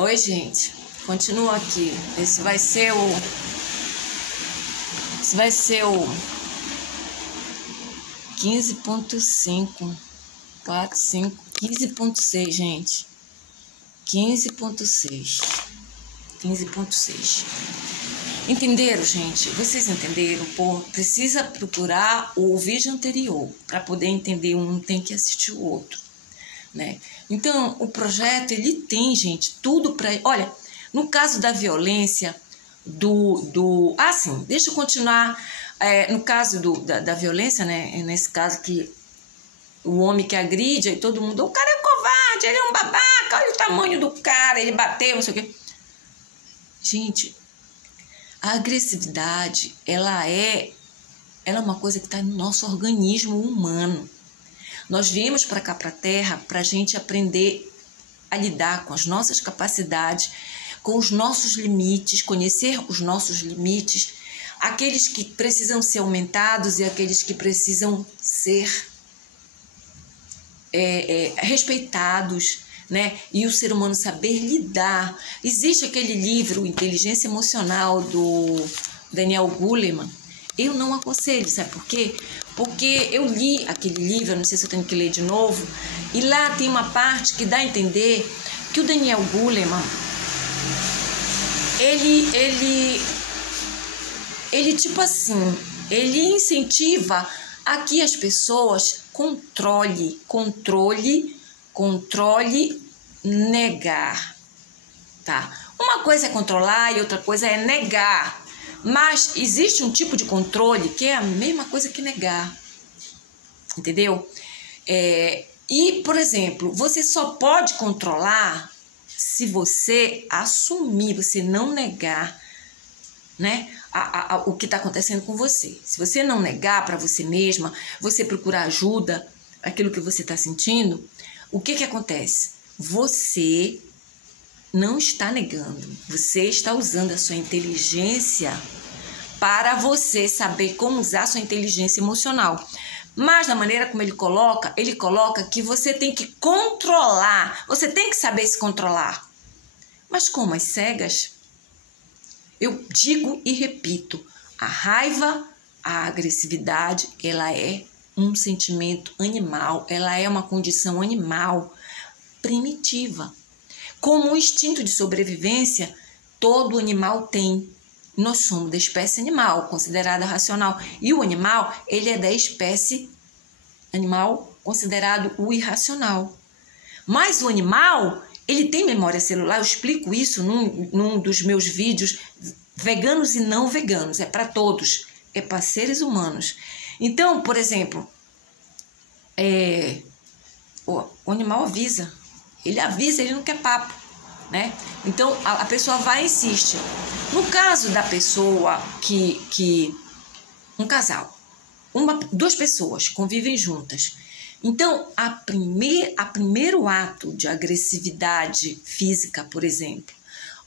Oi, gente. Continua aqui. Esse vai ser o 15.5. 4, 5, 15.6, gente. 15.6. Entenderam, gente? Vocês entenderam? Pô, precisa procurar o vídeo anterior. Para poder entender um, tem que assistir o outro, né? Então, o projeto, ele tem, gente, tudo para... Olha, no caso da violência, sim, deixa eu continuar. No caso da violência, né? Nesse caso que o homem que agride, aí todo mundo... O cara é covarde, ele é um babaca, olha o tamanho do cara, ele bateu, não sei o quê. Gente, a agressividade, ela é uma coisa que está no nosso organismo humano. Nós viemos para cá, para a Terra, para a gente aprender a lidar com as nossas capacidades, com os nossos limites, conhecer os nossos limites, aqueles que precisam ser aumentados e aqueles que precisam ser respeitados, né? E o ser humano saber lidar. Existe aquele livro, Inteligência Emocional, do Daniel Goleman. Eu não aconselho, sabe por quê? Porque eu li aquele livro, não sei se eu tenho que ler de novo, e lá tem uma parte que dá a entender que o Daniel Goleman, ele tipo assim, ele incentiva a que as pessoas controle negar, tá? Uma coisa é controlar e outra coisa é negar. Mas existe um tipo de controle que é a mesma coisa que negar, entendeu? E, por exemplo, você só pode controlar se você assumir, você não negar, né, o que está acontecendo com você. Se você não negar para você mesma, você procurar ajuda, aquilo que você está sentindo, o que acontece? Você não está negando, você está usando a sua inteligência para você saber como usar a sua inteligência emocional. Mas da maneira como ele coloca que você tem que controlar, você tem que saber se controlar. Mas como as cegas, eu digo e repito, a raiva, a agressividade, ela é um sentimento animal, ela é uma condição animal primitiva. Como um instinto de sobrevivência, todo animal tem. Nós somos da espécie animal, considerada racional. E o animal, ele é da espécie animal considerado o irracional. Mas o animal, ele tem memória celular. Eu explico isso num dos meus vídeos, veganos e não veganos. É para todos, é para seres humanos. Então, por exemplo, o animal avisa. Ele avisa, ele não quer papo, né? Então, a pessoa vai e insiste. No caso da pessoa um casal, duas pessoas convivem juntas. Então, primeiro ato de agressividade física, por exemplo,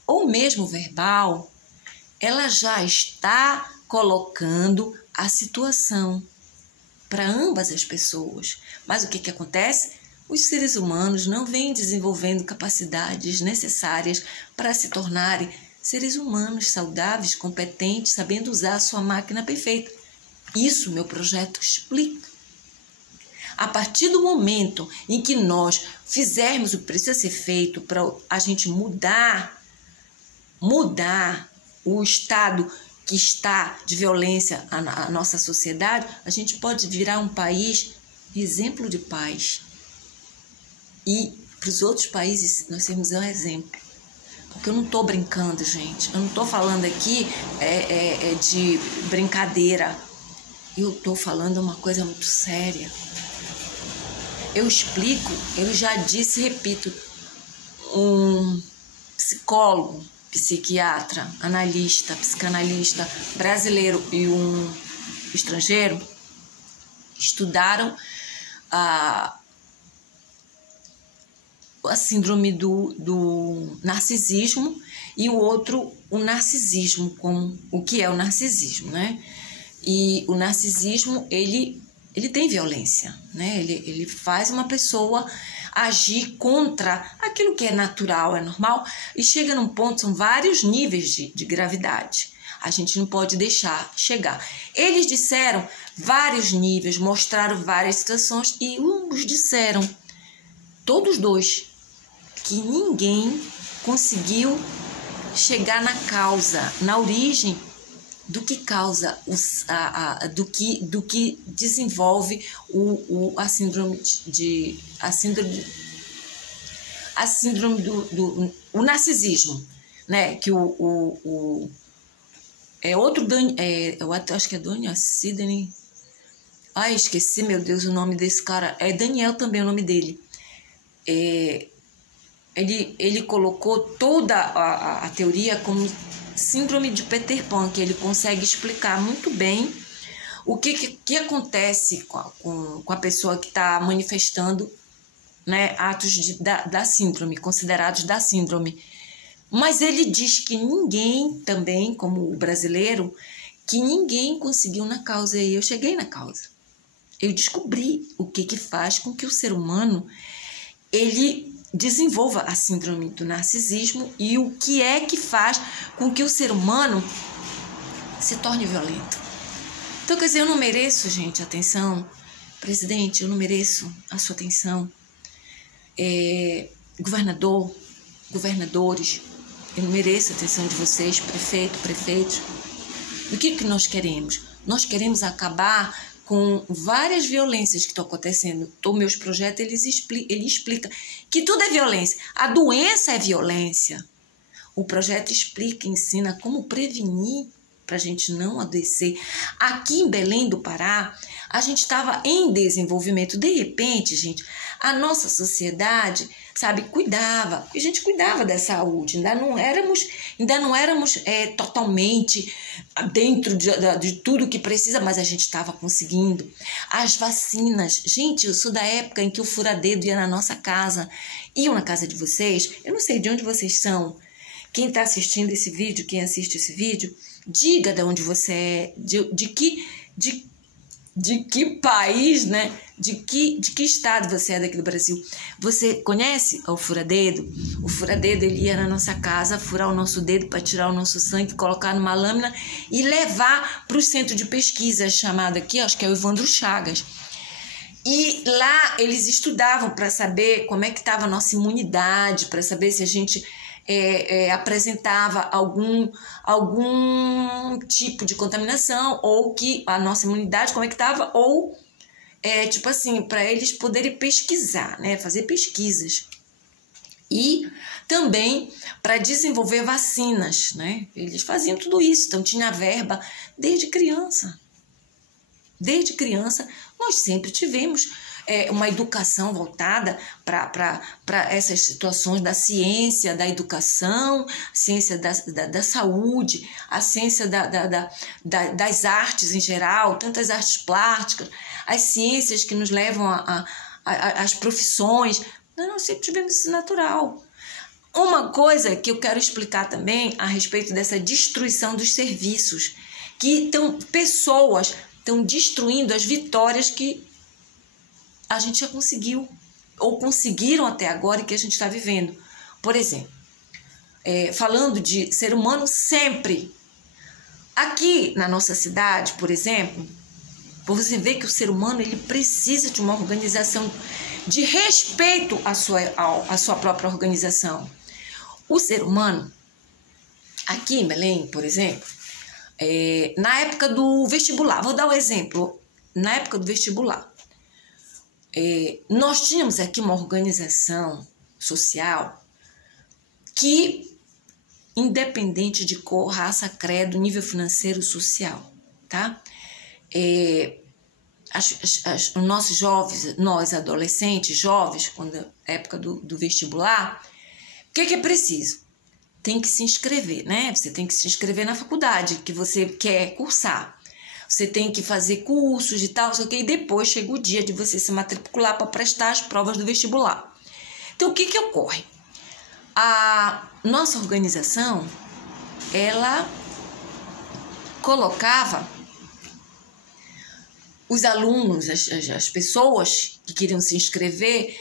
ou mesmo verbal, ela já está colocando a situação para ambas as pessoas. Mas o que acontece? Os seres humanos não vêm desenvolvendo capacidades necessárias para se tornarem seres humanos saudáveis, competentes, sabendo usar a sua máquina perfeita. Isso meu projeto explica. A partir do momento em que nós fizermos o que precisa ser feito para a gente mudar o estado que está de violência a nossa sociedade, a gente pode virar um país exemplo de paz. E para os outros países nós temos um exemplo. Porque eu não estou brincando, gente. Eu não estou falando aqui de brincadeira. Eu estou falando uma coisa muito séria. Eu explico, eu já disse e repito, um psicólogo, psiquiatra, analista, psicanalista brasileiro e um estrangeiro estudaram a síndrome do narcisismo e o outro, o narcisismo, com o que é o narcisismo, né? E o narcisismo, ele tem violência, né? Ele faz uma pessoa agir contra aquilo que é natural, é normal, e chega num ponto, são vários níveis de gravidade. A gente não pode deixar chegar. Eles disseram vários níveis, mostraram várias situações e uns disseram, todos dois, que ninguém conseguiu chegar na causa, na origem do que causa, do que desenvolve a síndrome do narcisismo, né? Que é outro eu acho que é Daniel Sidney. Ai, esqueci, meu Deus, o nome desse cara. É Daniel também o nome dele. Ele colocou toda a teoria como síndrome de Peter Pan, que ele consegue explicar muito bem o que acontece com a pessoa que está manifestando, né, atos da síndrome, considerados da síndrome. Mas ele diz que ninguém também, como o brasileiro, que ninguém conseguiu na causa. E eu cheguei na causa. Eu descobri o que faz com que o ser humano ele desenvolva a síndrome do narcisismo e o que é que faz com que o ser humano se torne violento. Então, quer dizer, eu não mereço, gente, atenção. Presidente, eu não mereço a sua atenção. Governador, governadores, eu não mereço a atenção de vocês, prefeitos. O que nós queremos? Nós queremos acabar com várias violências que estão acontecendo. Os meus projetos, ele explica que tudo é violência. A doença é violência. O projeto explica, ensina como prevenir para a gente não adoecer. Aqui em Belém do Pará, a gente estava em desenvolvimento. De repente, gente, a nossa sociedade, sabe, cuidava. A gente cuidava da saúde. Ainda não éramos totalmente dentro de tudo que precisa, mas a gente estava conseguindo. As vacinas. Gente, eu sou da época em que o furadedo ia na nossa casa. Iam na casa de vocês. Eu não sei de onde vocês são. Quem está assistindo esse vídeo, quem assiste esse vídeo, diga de onde você é, de que país, né? De que estado você é daqui do Brasil. Você conhece o furadedo? O furadedo, ele ia na nossa casa furar o nosso dedo para tirar o nosso sangue, colocar numa lâmina e levar para o centro de pesquisa chamado aqui, acho que é o Evandro Chagas. E lá eles estudavam para saber como é que estava a nossa imunidade, para saber se a gente apresentava algum tipo de contaminação, ou que a nossa imunidade, como é que estava, ou tipo assim, para eles poderem pesquisar, né, fazer pesquisas. E também para desenvolver vacinas, né, eles faziam tudo isso, então tinha verba desde criança. Desde criança, nós sempre tivemos uma educação voltada para essas situações da ciência, da educação, ciência da saúde, a ciência das artes em geral, tanto as artes plásticas, as ciências que nos levam às profissões. Nós sempre tivemos isso natural. Uma coisa que eu quero explicar também a respeito dessa destruição dos serviços, que pessoas estão destruindo as vitórias que a gente já conseguiu, ou conseguiram até agora e que a gente está vivendo. Por exemplo, falando de ser humano sempre. Aqui na nossa cidade, por exemplo, você vê que o ser humano ele precisa de uma organização de respeito à sua própria organização. O ser humano, aqui em Belém, por exemplo, na época do vestibular, vou dar um exemplo, na época do vestibular, nós tínhamos aqui uma organização social que, independente de cor, raça, credo, nível financeiro, social, tá? Os nossos jovens, nós adolescentes, jovens, quando é época do vestibular, o que é preciso? Tem que se inscrever, né? Você tem que se inscrever na faculdade que você quer cursar. Você tem que fazer cursos e tal, só que aí depois chega o dia de você se matricular para prestar as provas do vestibular. Então, o que ocorre? A nossa organização, ela colocava os alunos, as pessoas que queriam se inscrever,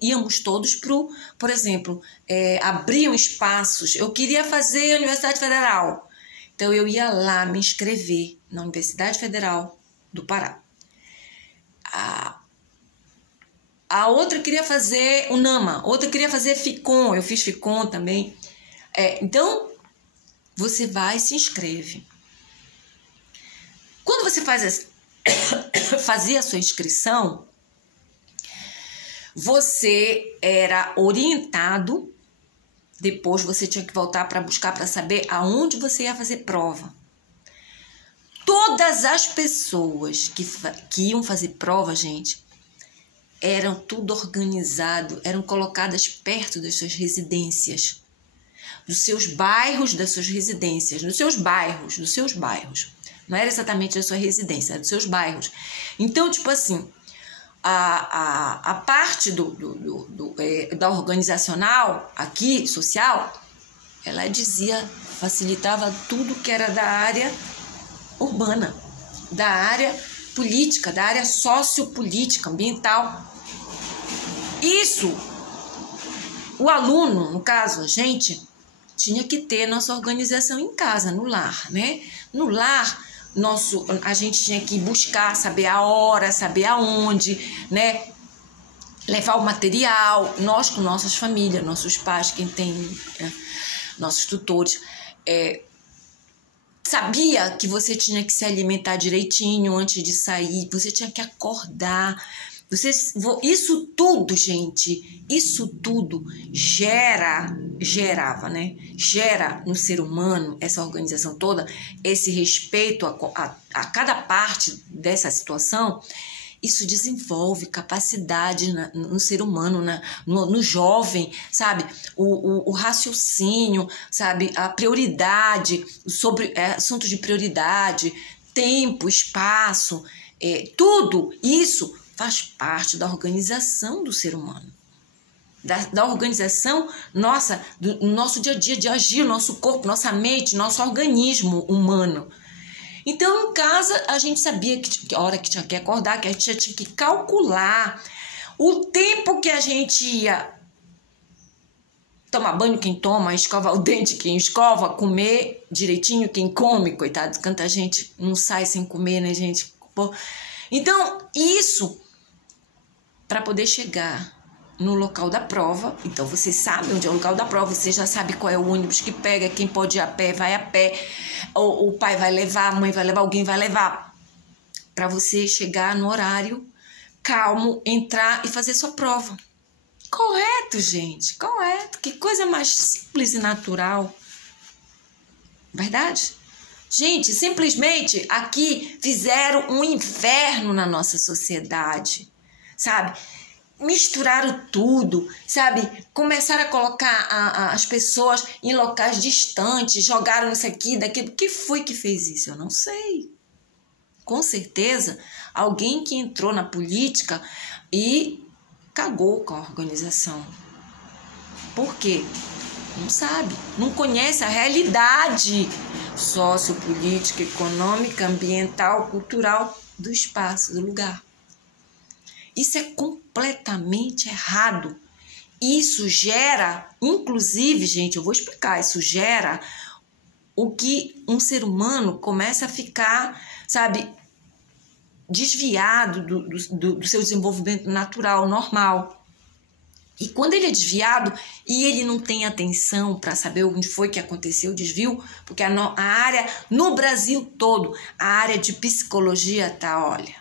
íamos todos por exemplo, abriam espaços. Eu queria fazer a Universidade Federal, então eu ia lá me inscrever na Universidade Federal do Pará. A outra queria fazer UNAMA, outra queria fazer FICOM, eu fiz FICOM também. Então, você vai e se inscreve. Quando você fazia a sua inscrição, você era orientado, depois você tinha que voltar para buscar, para saber aonde você ia fazer prova. Todas as pessoas que iam fazer prova, gente, eram tudo organizado, eram colocadas perto das suas residências, dos seus bairros, das suas residências, dos seus bairros. Não era exatamente da sua residência, era dos seus bairros. Então, tipo assim, a parte da organizacional aqui, social, ela facilitava tudo que era da área urbana, da área política, da área sociopolítica, ambiental. Isso, o aluno, no caso, a gente, tinha que ter nossa organização em casa, no lar, né? No lar, a gente tinha que buscar, saber a hora, saber aonde, né? Levar o material, nós com nossas famílias, nossos pais, quem tem, nossos tutores, sabia que você tinha que se alimentar direitinho antes de sair, você tinha que acordar. Isso tudo, gente, isso tudo gerava, né? Gera no ser humano, essa organização toda, esse respeito a cada parte dessa situação. Isso desenvolve capacidade no ser humano, no jovem, sabe? O raciocínio, sabe? A prioridade, sobre assuntos de prioridade, tempo, espaço, tudo isso faz parte da organização do ser humano. Da organização nossa, do nosso dia a dia, de agir, nosso corpo, nossa mente, nosso organismo humano. Então, em casa, a gente sabia que a hora que tinha que acordar, que a gente tinha que calcular o tempo que a gente ia tomar banho, quem toma, escovar o dente, quem escova, comer direitinho, quem come, coitado, quanta gente não sai sem comer, né, gente? Então, isso, para poder chegar no local da prova, então você sabe onde é o local da prova, você já sabe qual é o ônibus que pega, quem pode ir a pé, vai a pé, o pai vai levar, a mãe vai levar, alguém vai levar, para você chegar no horário calmo, entrar e fazer sua prova. Correto, gente, correto. Que coisa mais simples e natural. Verdade? Gente, simplesmente aqui fizeram um inferno na nossa sociedade, sabe? Misturaram tudo, sabe? Começaram a colocar as pessoas em locais distantes, jogaram isso aqui, daquilo. O que foi que fez isso? Eu não sei. Com certeza, alguém que entrou na política e cagou com a organização. Por quê? Não sabe, não conhece a realidade sociopolítica, econômica, ambiental, cultural do espaço, do lugar. Isso é completamente errado. Isso gera, inclusive, gente, eu vou explicar, isso gera o que um ser humano começa a ficar, sabe, desviado do seu desenvolvimento natural, normal. E quando ele é desviado e ele não tem atenção para saber onde foi que aconteceu o desvio, porque a área, no Brasil todo, a área de psicologia tá, olha,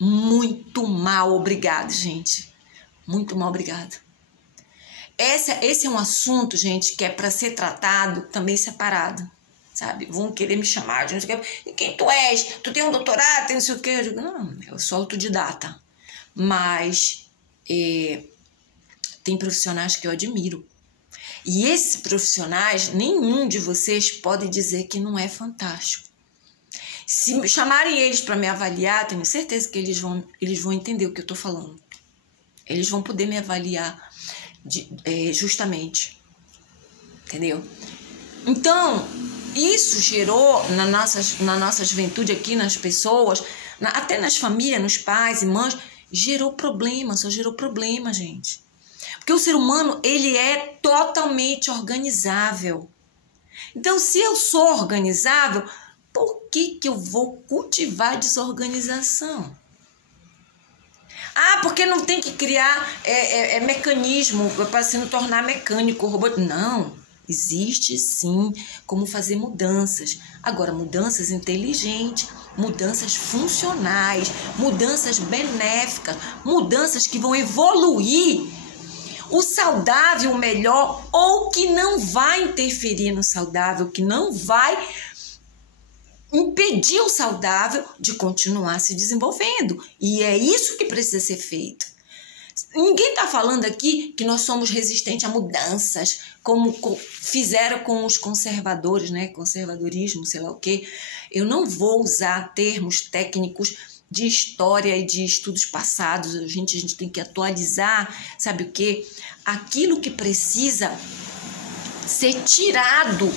muito mal, obrigado, gente. Muito mal, obrigado. Esse é um assunto, gente, que é para ser tratado também separado, sabe? Vão querer me chamar de não sei o quê. E quem tu és? Tu tem um doutorado, tem não sei o quê? Eu digo, não, eu sou autodidata. Mas tem profissionais que eu admiro. E esses profissionais, nenhum de vocês pode dizer que não é fantástico. Se chamarem eles para me avaliar, tenho certeza que eles vão entender o que eu estou falando. Eles vão poder me avaliar justamente. Entendeu? Então, isso gerou na nossa juventude aqui, nas pessoas, até nas famílias, nos pais e mães, gerou problema, só gerou problema, gente. Porque o ser humano, ele é totalmente organizável. Então, se eu sou organizável, por que eu vou cultivar desorganização? Ah, porque não tem que criar mecanismo para se não tornar mecânico, robô. Não, existe sim como fazer mudanças. Agora, mudanças inteligentes, mudanças funcionais, mudanças benéficas, mudanças que vão evoluir o saudável, o melhor, ou que não vai interferir no saudável, que não vai impedir o saudável de continuar se desenvolvendo. E é isso que precisa ser feito. Ninguém está falando aqui que nós somos resistentes a mudanças, como fizeram com os conservadores, né? Conservadorismo, sei lá o quê. Eu não vou usar termos técnicos de história e de estudos passados. A gente tem que atualizar, sabe o quê? Aquilo que precisa ser tirado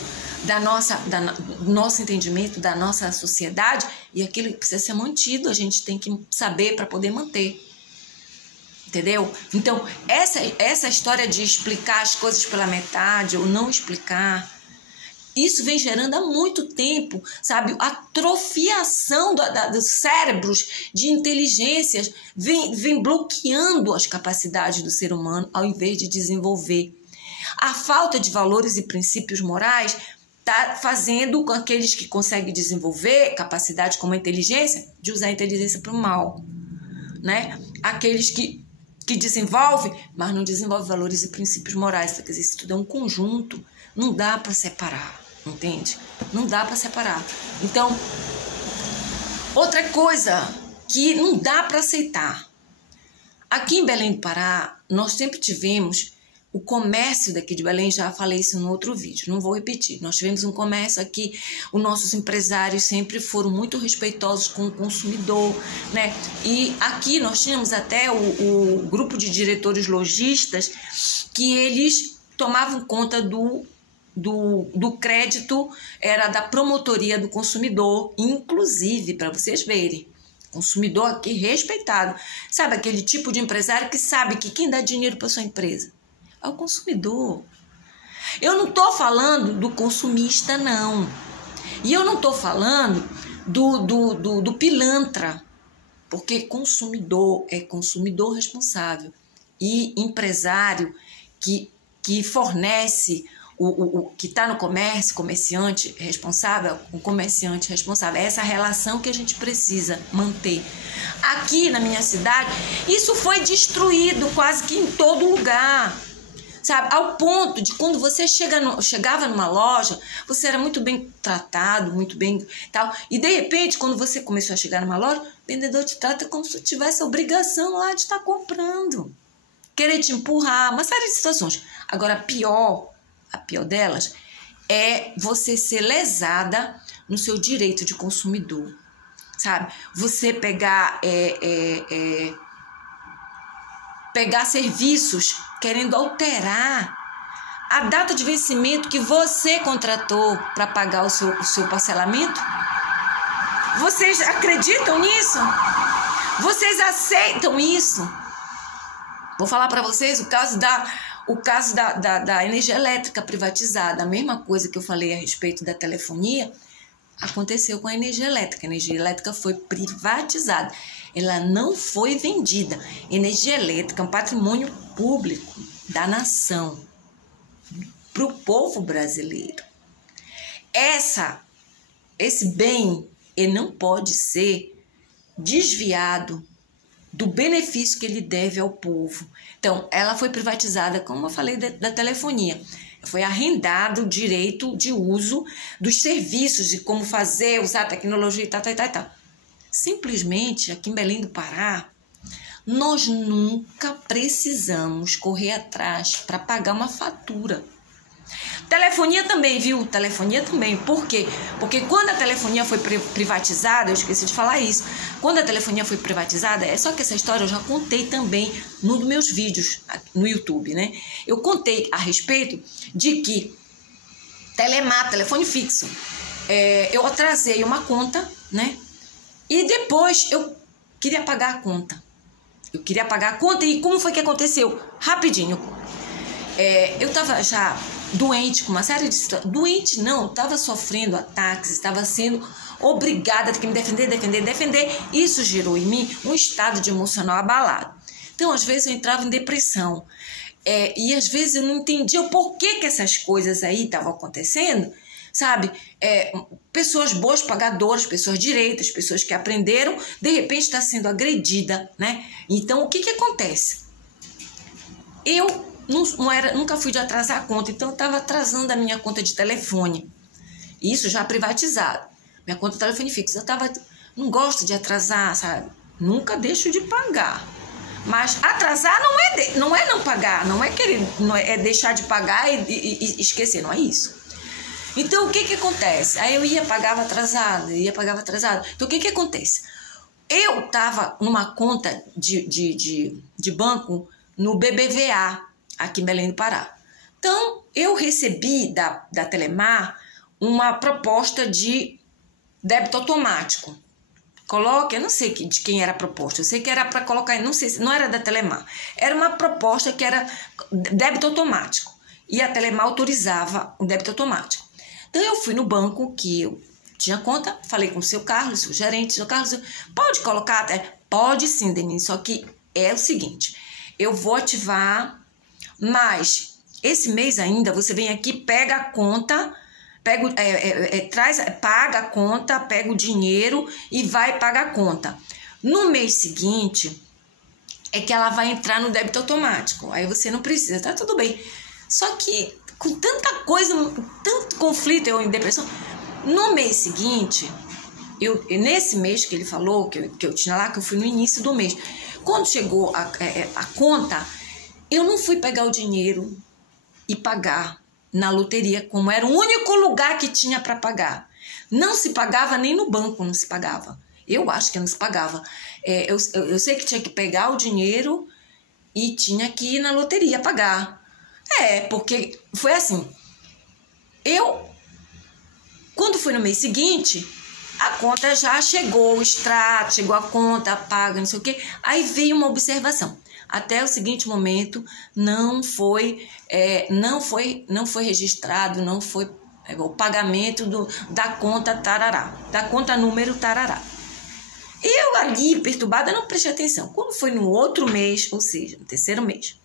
do nosso entendimento, da nossa sociedade, e aquilo que precisa ser mantido, a gente tem que saber para poder manter. Entendeu? Então, essa história de explicar as coisas pela metade ou não explicar, isso vem gerando há muito tempo, sabe? A atrofiação dos cérebros de inteligências vem bloqueando as capacidades do ser humano ao invés de desenvolver. A falta de valores e princípios morais está fazendo com aqueles que conseguem desenvolver capacidade como a inteligência, de usar a inteligência para o mal, né? Aqueles que desenvolvem, mas não desenvolvem valores e princípios morais. Quer dizer, isso tudo é um conjunto, não dá para separar, entende? Não dá para separar. Então, outra coisa que não dá para aceitar. Aqui em Belém do Pará, nós sempre tivemos o comércio daqui de Belém, já falei isso no outro vídeo, não vou repetir. Nós tivemos um comércio aqui, os nossos empresários sempre foram muito respeitosos com o consumidor, né? E aqui nós tínhamos até o grupo de diretores lojistas que eles tomavam conta do crédito, era da promotoria do consumidor, inclusive, para vocês verem. Consumidor aqui respeitado. Sabe aquele tipo de empresário que sabe que quem dá dinheiro para sua empresa é o consumidor. Eu não estou falando do consumista, não. E eu não estou falando do pilantra, porque consumidor é consumidor responsável. E empresário que fornece, que está no comércio, comerciante responsável, o comerciante responsável. É essa relação que a gente precisa manter. Aqui na minha cidade, isso foi destruído quase que em todo lugar. Sabe, ao ponto de quando você chegava numa loja, você era muito bem tratado, muito bem tal, e de repente, quando você começou a chegar numa loja, o vendedor te trata como se tivesse a obrigação lá de estar comprando, querer te empurrar, uma série de situações. Agora, a pior delas é você ser lesada no seu direito de consumidor, sabe? Você pegar serviços querendo alterar a data de vencimento que você contratou para pagar o seu parcelamento. Vocês acreditam nisso? Vocês aceitam isso? Vou falar para vocês o caso da energia elétrica privatizada. A mesma coisa que eu falei a respeito da telefonia aconteceu com a energia elétrica. A energia elétrica foi privatizada. Ela não foi vendida. Energia elétrica é um patrimônio público da nação, para o povo brasileiro. Esse bem, ele não pode ser desviado do benefício que ele deve ao povo. Então, ela foi privatizada, como eu falei da telefonia. Foi arrendado o direito de uso dos serviços, de como fazer, usar a tecnologia e tal. Simplesmente, aqui em Belém do Pará, nós nunca precisamos correr atrás para pagar uma fatura. Telefonia também, viu? Telefonia também. Por quê? Porque quando a telefonia foi privatizada, eu esqueci de falar isso, quando a telefonia foi privatizada, é só que essa história eu já contei também nos meus vídeos no YouTube, né? Eu contei a respeito de que Telemar, telefone fixo. Eu atrasei uma conta, né? E depois eu queria pagar a conta. Eu queria pagar a conta e como foi que aconteceu? Rapidinho. Eu tava já doente com uma série de situações. Doente não, tava sofrendo ataques, estava sendo obrigada a ter que me defender. Isso gerou em mim um estado de emocional abalado. Então, às vezes, eu entrava em depressão. E às vezes eu não entendia o porquê que essas coisas aí estavam acontecendo, sabe? Pessoas boas pagadoras, pessoas direitas, pessoas que aprenderam, de repente está sendo agredida, né? Então, o que acontece? Eu nunca fui de atrasar a conta, então eu estava atrasando a minha conta de telefone. Isso já privatizado. Minha conta de telefone fixo. Não gosto de atrasar, sabe? Nunca deixo de pagar. Mas atrasar não é não pagar, não é deixar de pagar e esquecer, não é isso. Então, o que acontece? Aí eu pagava atrasado. Então, o que acontece? Eu estava numa conta de banco no BBVA, aqui em Belém do Pará. Então, eu recebi da Telemar uma proposta de débito automático. Eu não sei de quem era a proposta, eu sei que era para colocar, não era da Telemar, era uma proposta que era débito automático, e a Telemar autorizava o débito automático. Então eu fui no banco que eu tinha conta, falei com o seu Carlos, o gerente, seu Carlos, pode colocar? Pode sim, Denise, só que é o seguinte, eu vou ativar, mas esse mês ainda você vem aqui, pega a conta, paga a conta, pega o dinheiro e vai pagar a conta. No mês seguinte é que ela vai entrar no débito automático. Aí você não precisa, tá tudo bem. Só que com tanta coisa, tanto conflito, eu em depressão. No mês seguinte, nesse mês que ele falou, que eu tinha lá, que eu fui no início do mês. Quando chegou a conta, eu não fui pegar o dinheiro e pagar na loteria, como era o único lugar que tinha para pagar. Não se pagava nem no banco, não se pagava. Eu acho que não se pagava. Eu sei que tinha que pegar o dinheiro e tinha que ir na loteria pagar. Porque foi assim. Quando foi no mês seguinte, a conta já chegou, o extrato, chegou a conta, paga, não sei o quê. Aí veio uma observação. Até o seguinte momento, não foi registrado, não foi o pagamento da conta tarará, da conta número tarará. Eu ali, perturbada, não prestei atenção. Quando foi no outro mês, ou seja, no terceiro mês,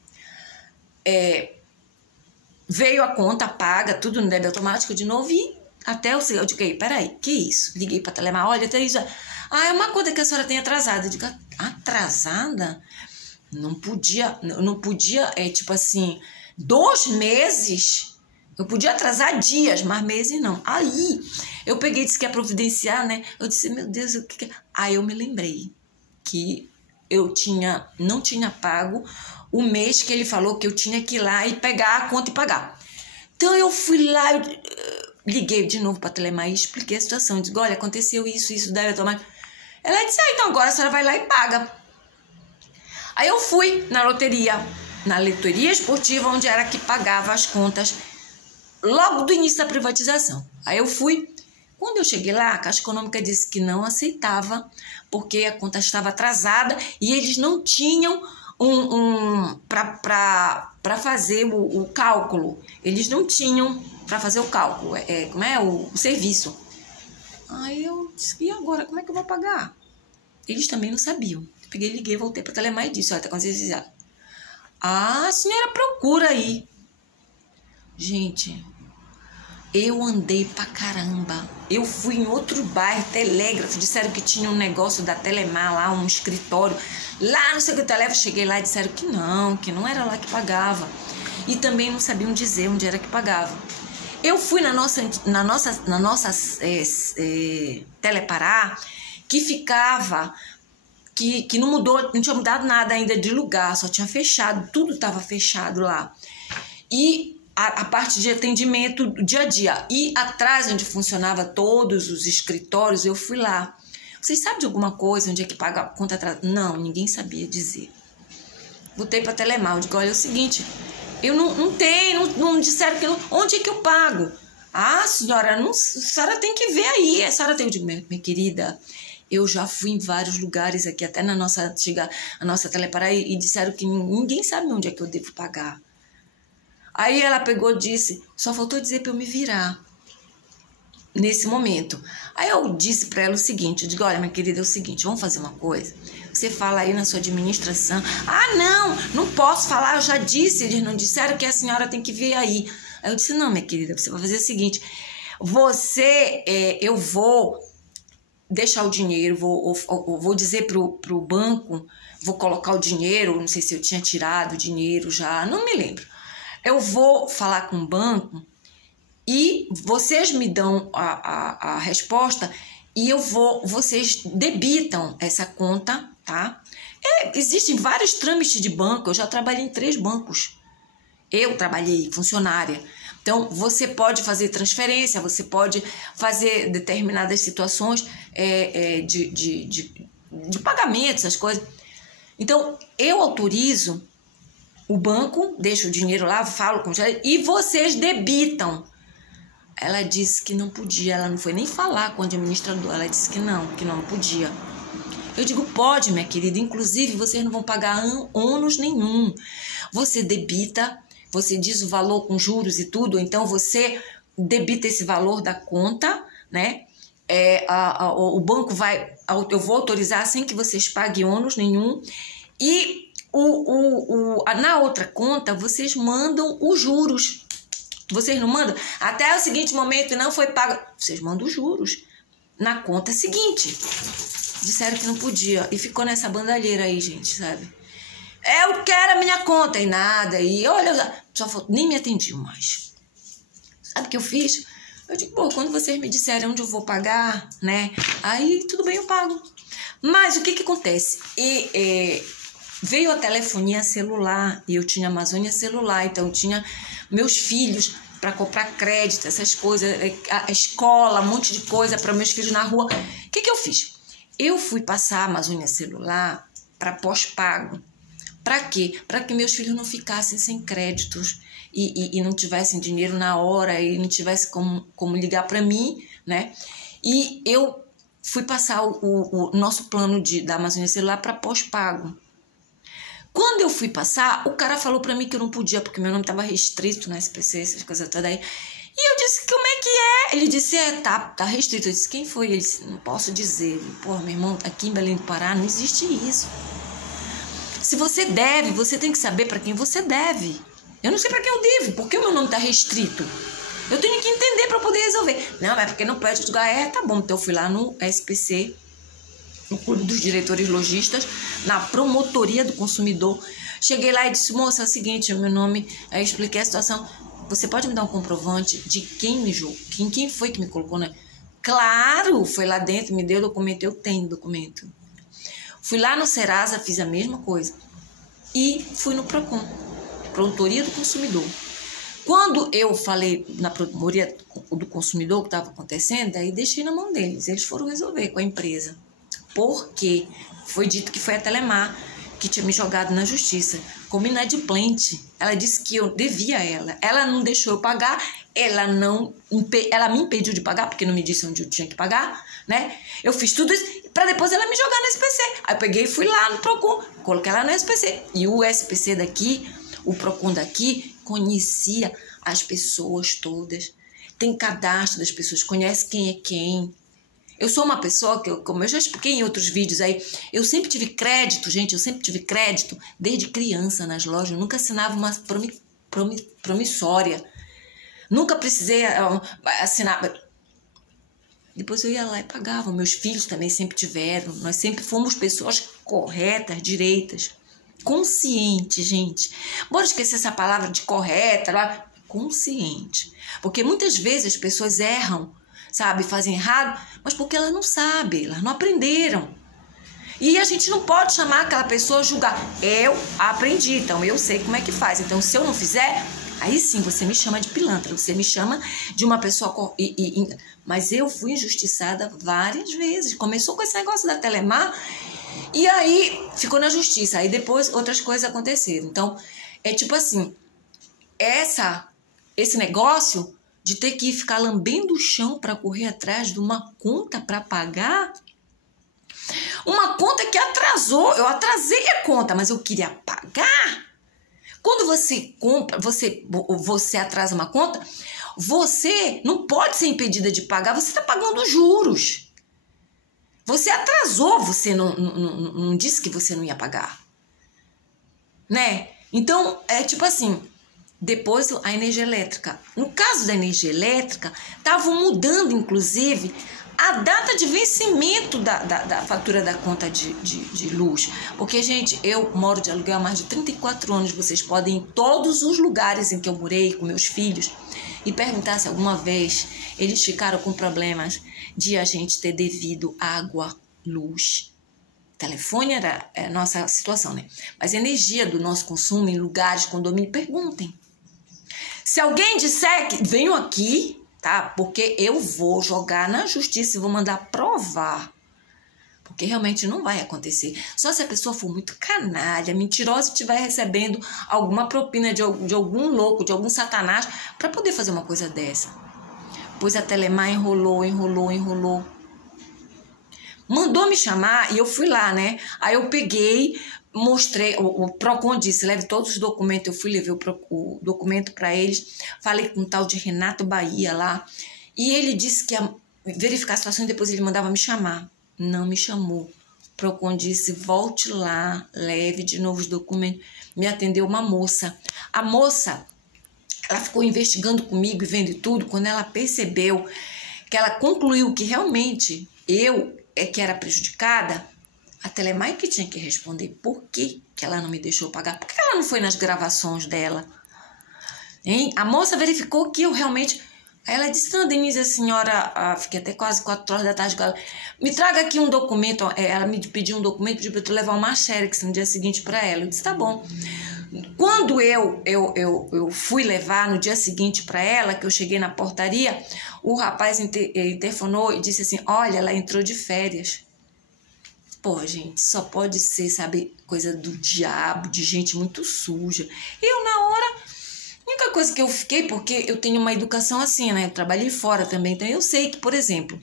veio a conta, paga, tudo no débito automático de novo e até eu digo, peraí, que isso? Liguei para a Telemar, olha, tem isso. É uma conta que a senhora tem atrasada. Eu digo, atrasada? Não podia, tipo assim, 2 meses, eu podia atrasar dias, mas meses não. Aí, eu peguei e disse que ia providenciar, né? Eu disse, meu Deus, o que é? Aí eu me lembrei que eu não tinha pago o mês que ele falou que eu tinha que ir lá e pegar a conta e pagar. Então, eu fui lá, liguei de novo para a Telemar e expliquei a situação. Eu disse, olha, aconteceu isso, deve tomar. Ela disse, então agora a senhora vai lá e paga. Aí eu fui na loteria esportiva, onde era que pagava as contas logo do início da privatização. Aí eu fui. Quando eu cheguei lá, a Caixa Econômica disse que não aceitava, porque a conta estava atrasada e eles não tinham para fazer o cálculo. Eles não tinham para fazer o cálculo, o serviço. Aí eu disse, e agora, como é que eu vou pagar? Eles também não sabiam. Peguei, liguei, voltei para a Telemar e disse, olha, tá acontecendo. A senhora procura aí. Gente, eu andei pra caramba. Eu fui em outro bairro, Telégrafo, disseram que tinha um negócio da Telemar lá, um escritório. Lá no secretário, cheguei lá e disseram que não era lá que pagava. E também não sabiam dizer onde era que pagava. Eu fui na nossa Telepará, que ficava... Que não mudou, não tinha mudado nada ainda de lugar, só tinha fechado, tudo estava fechado lá. E a parte de atendimento dia a dia. E atrás, onde funcionava todos os escritórios, eu fui lá. Vocês sabem de alguma coisa, onde é que paga a conta atrás? Não, ninguém sabia dizer. Botei para Telemar, eu digo, olha, é o seguinte, eu não disseram que onde é que eu pago? Ah, senhora, não, a senhora tem que ver aí. A senhora tem... Eu digo, minha querida, eu já fui em vários lugares aqui, até na nossa antiga, a nossa Telepara, e disseram que ninguém sabe onde é que eu devo pagar. Aí ela pegou e disse, só faltou dizer para eu me virar nesse momento. Aí eu disse para ela o seguinte, eu digo, olha, minha querida, é o seguinte, vamos fazer uma coisa. Você fala aí na sua administração. Ah, não posso falar, eu já disse, eles não disseram que a senhora tem que vir aí. Aí eu disse, não, minha querida, você vai fazer o seguinte, eu vou deixar o dinheiro, vou dizer pro banco, vou colocar o dinheiro, não sei se eu tinha tirado o dinheiro já, não me lembro. Eu vou falar com o banco e vocês me dão a resposta e vocês debitam essa conta, tá? Existem vários trâmites de banco, eu já trabalhei em 3 bancos. Eu trabalhei funcionária. Então, você pode fazer transferência, você pode fazer determinadas situações de pagamento, essas coisas. Então, eu autorizo o banco, deixo o dinheiro lá, falo com o gerente, e vocês debitam. Ela disse que não podia, ela não foi nem falar com o administrador, ela disse que não podia. Eu digo, pode, minha querida, inclusive vocês não vão pagar ônus nenhum. Você debita, você diz o valor com juros e tudo, então você debita esse valor da conta, né? O banco eu vou autorizar sem que vocês paguem ônus nenhum. E na outra conta, vocês mandam os juros. Vocês não mandam? Até o seguinte momento não foi pago. Vocês mandam os juros na conta seguinte. Disseram que não podia. E ficou nessa bandalheira aí, gente, sabe? Eu quero a minha conta e nada. E olha, nem me atendiam mais. Sabe o que eu fiz? Eu digo, pô, quando vocês me disserem onde eu vou pagar, né? Aí tudo bem, eu pago. Mas o que acontece? Veio a telefonia celular e eu tinha Amazônia celular, então eu tinha meus filhos para comprar crédito, essas coisas, a escola, um monte de coisa para meus filhos na rua. O que eu fiz? Eu fui passar a Amazônia celular para pós-pago. Para quê? Para que meus filhos não ficassem sem créditos e não tivessem dinheiro na hora e não tivesse como ligar para mim, né? E eu fui passar o nosso plano da Amazônia celular para pós-pago. Quando eu fui passar, o cara falou pra mim que eu não podia, porque meu nome estava restrito na SPC, essas coisas todas aí. E eu disse, como é que é? Ele disse, tá restrito. Eu disse, quem foi? Ele disse, não posso dizer. Pô, meu irmão, aqui em Belém do Pará não existe isso. Se você deve, você tem que saber pra quem você deve. Eu não sei pra quem eu devo, porque o meu nome tá restrito. Eu tenho que entender pra poder resolver. Não, é porque não pode. Eu digo, tá bom. Então eu fui lá no SPC, no Clube dos Diretores Lojistas, na Promotoria do Consumidor. Cheguei lá e disse, moça, é o seguinte, o meu nome, aí eu expliquei a situação. Você pode me dar um comprovante de quem me julgou? Quem foi que me colocou, né? Claro, foi lá dentro, me deu o documento, eu tenho documento. Fui lá no Serasa, fiz a mesma coisa. E fui no PROCON, Promotoria do Consumidor. Quando eu falei na Promotoria do Consumidor o que estava acontecendo, aí deixei na mão deles. Eles foram resolver com a empresa. Porque foi dito que foi a Telemar que tinha me jogado na justiça como inadimplente. Ela disse que eu devia a ela. Ela não deixou eu pagar, ela me impediu de pagar, porque não me disse onde eu tinha que pagar, né? Eu fiz tudo isso para depois ela me jogar no SPC. Aí eu peguei e fui lá no PROCON, coloquei ela no SPC. E o SPC daqui, o PROCON daqui, conhecia as pessoas todas. Tem cadastro das pessoas, conhece quem é quem. Eu sou uma pessoa que, como eu já expliquei em outros vídeos aí, eu sempre tive crédito, gente, eu sempre tive crédito desde criança nas lojas. Eu nunca assinava uma promissória. Nunca precisei assinar. Depois eu ia lá e pagava. Meus filhos também sempre tiveram. Nós sempre fomos pessoas corretas, direitas. Consciente, gente. Bora esquecer essa palavra de correta, lá. Consciente. Porque muitas vezes as pessoas erram, sabe, fazem errado, mas porque elas não sabem, elas não aprenderam. E a gente não pode chamar aquela pessoa a julgar. Eu aprendi, então eu sei como é que faz. Então, se eu não fizer, aí sim você me chama de pilantra, você me chama de uma pessoa... Mas eu fui injustiçada várias vezes. Começou com esse negócio da Telemar e aí ficou na justiça. Aí depois outras coisas aconteceram. Então, é tipo assim, esse negócio de ter que ficar lambendo o chão para correr atrás de uma conta para pagar. Uma conta que atrasou, eu atrasei a conta, mas eu queria pagar. Quando você compra, você atrasa uma conta, você não pode ser impedida de pagar, você está pagando juros. Você atrasou, você não disse que você não ia pagar. Né? Então, é tipo assim, depois a energia elétrica. No caso da energia elétrica, estavam mudando, inclusive, a data de vencimento da fatura da conta de luz. Porque, gente, eu moro de aluguel há mais de 34 anos. Vocês podem ir em todos os lugares em que eu morei com meus filhos e perguntar se alguma vez eles ficaram com problemas de a gente ter devido água, luz. Telefone era a nossa situação, né? Mas energia do nosso consumo em lugares, condomínio, perguntem. Se alguém disser que venham aqui, tá? Porque eu vou jogar na justiça e vou mandar provar. Porque realmente não vai acontecer. Só se a pessoa for muito canalha, mentirosa e estiver recebendo alguma propina de algum louco, de algum satanás, para poder fazer uma coisa dessa. Pois a Telemar enrolou. Mandou me chamar e eu fui lá, né? Aí eu peguei, mostrei, o Procon disse, leve todos os documentos, eu fui, levei o documento para eles, falei com um tal de Renato Bahia lá, e ele disse que ia verificar a situação e depois ele mandava me chamar. Não me chamou. O Procon disse, volte lá, leve de novo os documentos. Me atendeu uma moça. A moça, ela ficou investigando comigo e vendo tudo, quando ela percebeu que ela concluiu que realmente eu que era prejudicada, a Telemar que tinha que responder por que ela não me deixou pagar, por que ela não foi nas gravações dela, hein? A moça verificou que eu realmente... Aí ela disse, não, Denise, a senhora, fiquei até quase 4 horas da tarde com ela, me traga aqui um documento, ela me pediu um documento, pediu para eu levar uma xerox no dia seguinte para ela, eu disse, tá bom. Quando eu fui levar no dia seguinte para ela, que eu cheguei na portaria, o rapaz interfonou e disse assim, olha, ela entrou de férias. Pô, gente, só pode ser, sabe, coisa do diabo, de gente muito suja. Eu, na hora, a única coisa que eu fiquei, porque eu tenho uma educação assim, né, eu trabalhei fora também, então eu sei que, por exemplo,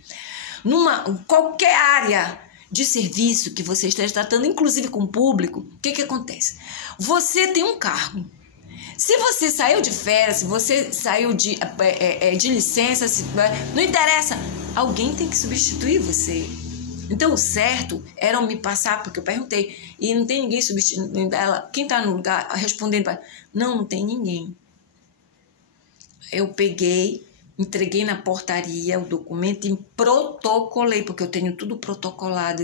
qualquer área de serviço que você esteja tratando, inclusive com o público, o que acontece? Você tem um cargo. Se você saiu de férias, se você saiu de licença, não interessa, alguém tem que substituir você. Então, o certo era me passar, porque eu perguntei, e não tem ninguém substituindo ela. Quem está no lugar respondendo? Não tem ninguém. Eu peguei, entreguei na portaria o documento e protocolei, porque eu tenho tudo protocolado,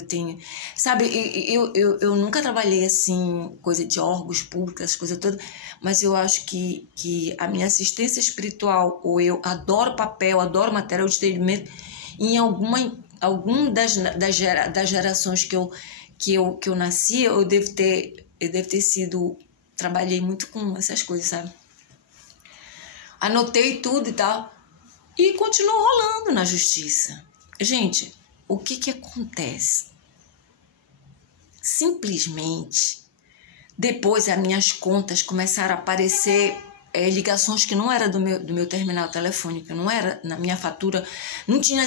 sabe, eu nunca trabalhei assim, coisa de órgãos públicos, essas coisas todas, mas eu acho que a minha assistência espiritual, ou eu adoro papel, adoro material de entendimento, em algum das gerações que eu nasci, eu devo ter sido, trabalhei muito com essas coisas, sabe? Anotei tudo e tal. E continuou rolando na justiça. Gente, o que acontece? Simplesmente, depois as minhas contas começaram a aparecer ligações que não eram do meu terminal telefônico, não era na minha fatura, não tinha